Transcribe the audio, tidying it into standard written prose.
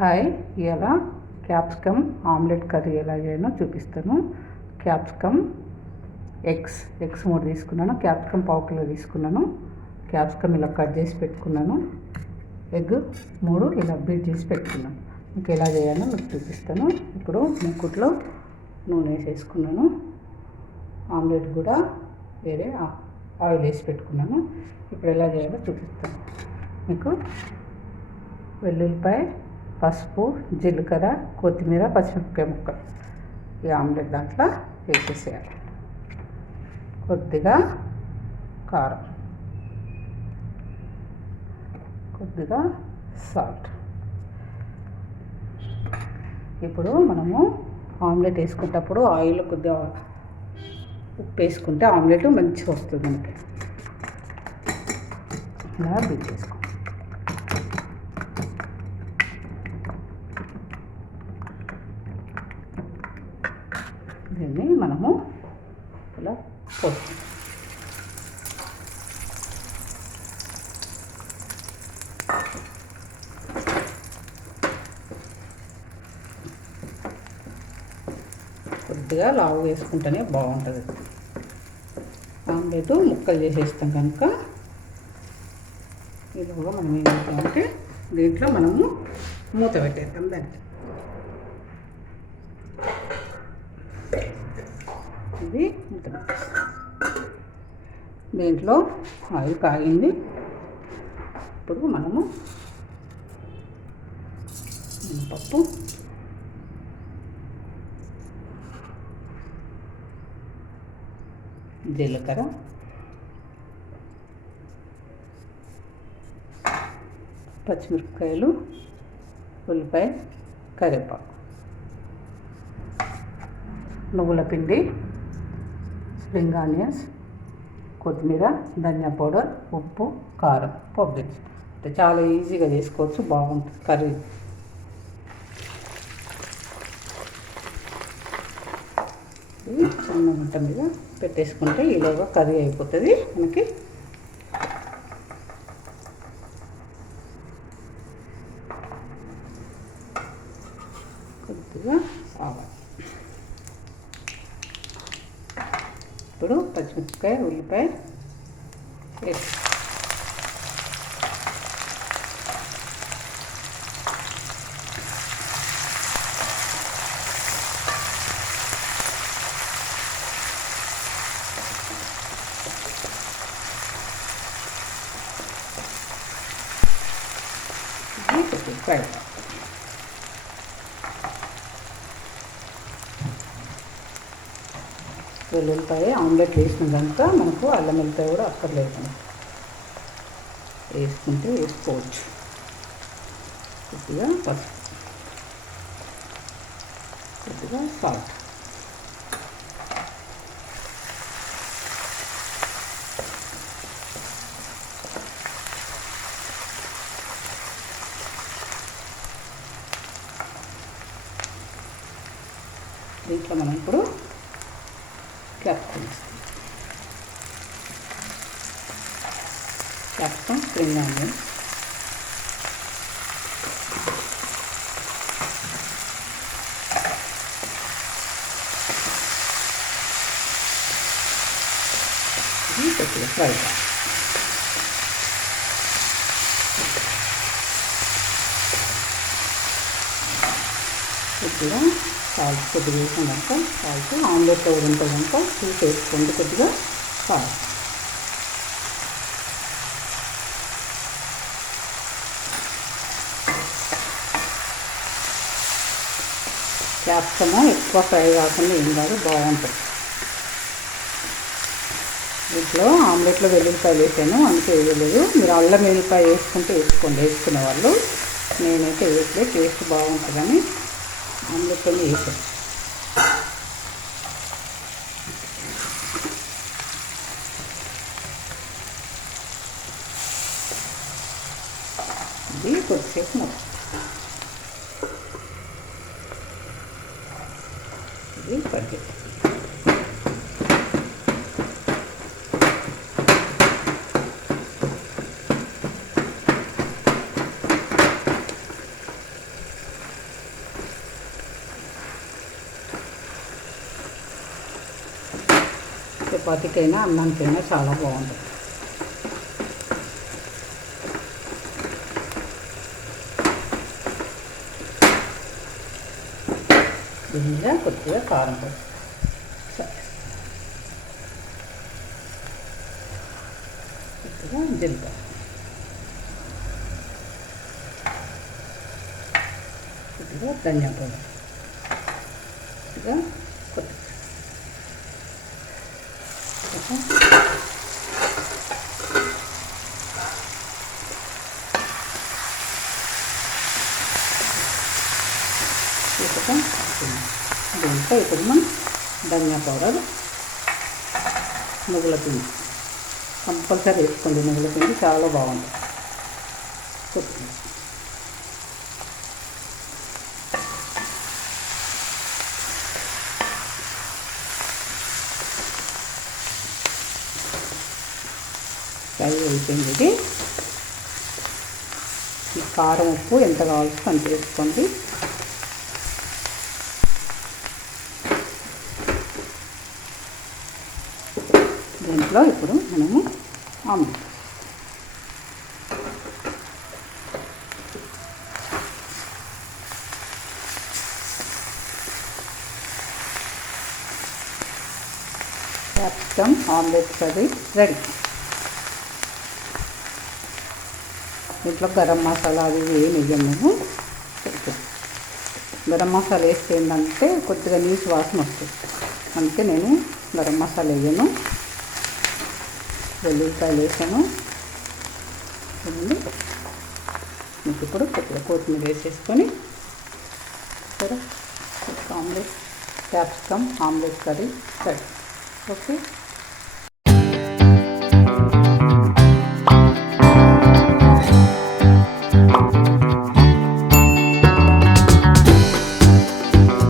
Hi, ఇలా capsicum omelette curry ఎలా చేయాలో చూపిస్తాను. క్యాప్సికమ్ ఎగ్స్ 3 తీసుకున్నాను. క్యాప్సికమ్ పావు కిలో తీసుకున్నాను. క్యాప్సికమ్ ఇలా కట్ చేసి పెట్టుకున్నాను. ఎగ్ 3 ఇలా బీట్ చేసి పెట్టుకున్నాను. మీకు ఎలా చేయాలో మీకు చూపిస్తాను. ఇప్పుడు ముక్కుట్లో నూనె వేసేసుకున్నాను. ఆమ్లెట్ కూడా వేరే ఆయిల్ వేసి పెట్టుకున్నాను. ఇప్పుడు ఎలా చేయాలో చూపిస్తాను మీకు. వెల్లుల్లిపాయ, పసుపు, జీలకర్ర, కొత్తిమీర, పచ్చిమిరపకాయ ముక్కలు ఈ ఆమ్లెట్ దాంట్లో వేసేసేయాలి. కొద్దిగా కారం, కొద్దిగా సాల్ట్. ఇప్పుడు మనము ఆమ్లెట్ వేసుకునేటప్పుడు ఆయిల్ కొద్దిగా ఉప్పు వేసుకుంటే ఆమ్లెట్ మంచిగా వస్తుంది మనకి. ఇలా బీట్ చేసుకో. దీన్ని మనము ఇలా పోస్తాం. కొద్దిగా లావు వేసుకుంటేనే బాగుంటుంది. ఆమ్లెట్ ముక్కలు చేసేస్తాం కనుక ఇలాగా మనం ఏం చేస్తామంటే దీంట్లో మనము మూత పెట్టేస్తాం. దానికి ఇది మూత దీంట్లో ఆయిల్ కాగింది. ఇప్పుడు మనము పప్పు, జీలకర్ర, పచ్చిమిరపకాయలు, ఉల్లిపాయ, కరివేపాకు, నువ్వుల పిండి, స్ప్రింగ్ ఆనియన్స్, కొత్తిమీర, ధనియా పౌడర్, ఉప్పు, కారం, పోపు దినుసులు. అంటే చాలా ఈజీగా చేసుకోవచ్చు, బాగుంటుంది కర్రీ. ఇది చిన్న మంట మీద పెట్టేసుకుంటే ఈలోగా కర్రీ అయిపోతుంది మనకి. కొద్దిగా ఆవాలు, ఇప్పుడు పచ్చిమిరపకాయ, ఉల్లిపాయ వేసి ఫ్రై. వెల్లుల్లిపాయ ఆమ్లెట్ వేసిన కనుక మనకు అల్లం వెల్లిపాయ కూడా అక్కర్లేదు, వేసుకుంటే వేసుకోవచ్చు. కొద్దిగా పసుపు, కొద్దిగా సాల్ట్. దీంట్లో మనం ఇప్పుడు క్యాప్సికమ్, స్ప్రింగ్ ఆనియన్, ఇది కొద్దిగా ఫ్రై. కొద్దిగా సాల్ట్, కొద్దిగా వేసుకున్నాక సాల్ట్ ఆమ్లెట్ ఉంటుంది కనుక చూసి వేసుకోండి. కొద్దిగా సాల్ట్, క్యాప్సికమ్ ఎక్కువ ఫ్రై కాకుండా ఏం కాదు, బాగుంటుంది. దీంట్లో ఆమ్లెట్లో వెల్లుల్లిపాయలు వేసాను, అందుకే వేయలేదు. మీరు అల్లం వెల్లుల్లిపాయ వేసుకుంటే వేసుకోండి, వేసుకునే వాళ్ళు. నేనైతే వేయట్లేదు, టేస్ట్ బాగుంటుందని ఆమ్లెట్లో వేసాను. ఇది కొద్దిసేపు ఇది కొద్ది చపాతీకైనా అన్నానికైనా చాలా బాగుంటుంది. దీని మీద కొద్దిగా కారం పొడి, కొద్దిగా జీలకర్ర, కొద్దిగా ధనియా పౌడర్, కొద్దిగా కొత్తిమీర, దీంట్లో ఇప్పుడు మనం ధనియా పౌడర్, నువ్వుల పిండి కంపల్సరీ వేసుకోండి. నువ్వుల పిండి చాలా బాగుంటుంది. కొత్తిమీర, ఫ్రై అయిపోయింది. ఇది ఈ కారం ఉప్పు ఎంత కావాల్సి అంత వేసుకోండి. దీంట్లో ఇప్పుడు మనము omelette capsicum omelette curry ready. దీంట్లో గరం మసాలా అవి ఏమి వేయను నేను. గరం మసాలా వేస్తే ఏంటంటే కొద్దిగా నీసు వాసన వస్తుంది, అందుకే నేను గరం మసాలా వేయను. వెల్లుల్లిపాయలు వేసాను. మీకు ఇప్పుడు కొద్దిగా కొత్తిమీర వేసేసుకొని omelette capsicum omelette curry ready. Okay.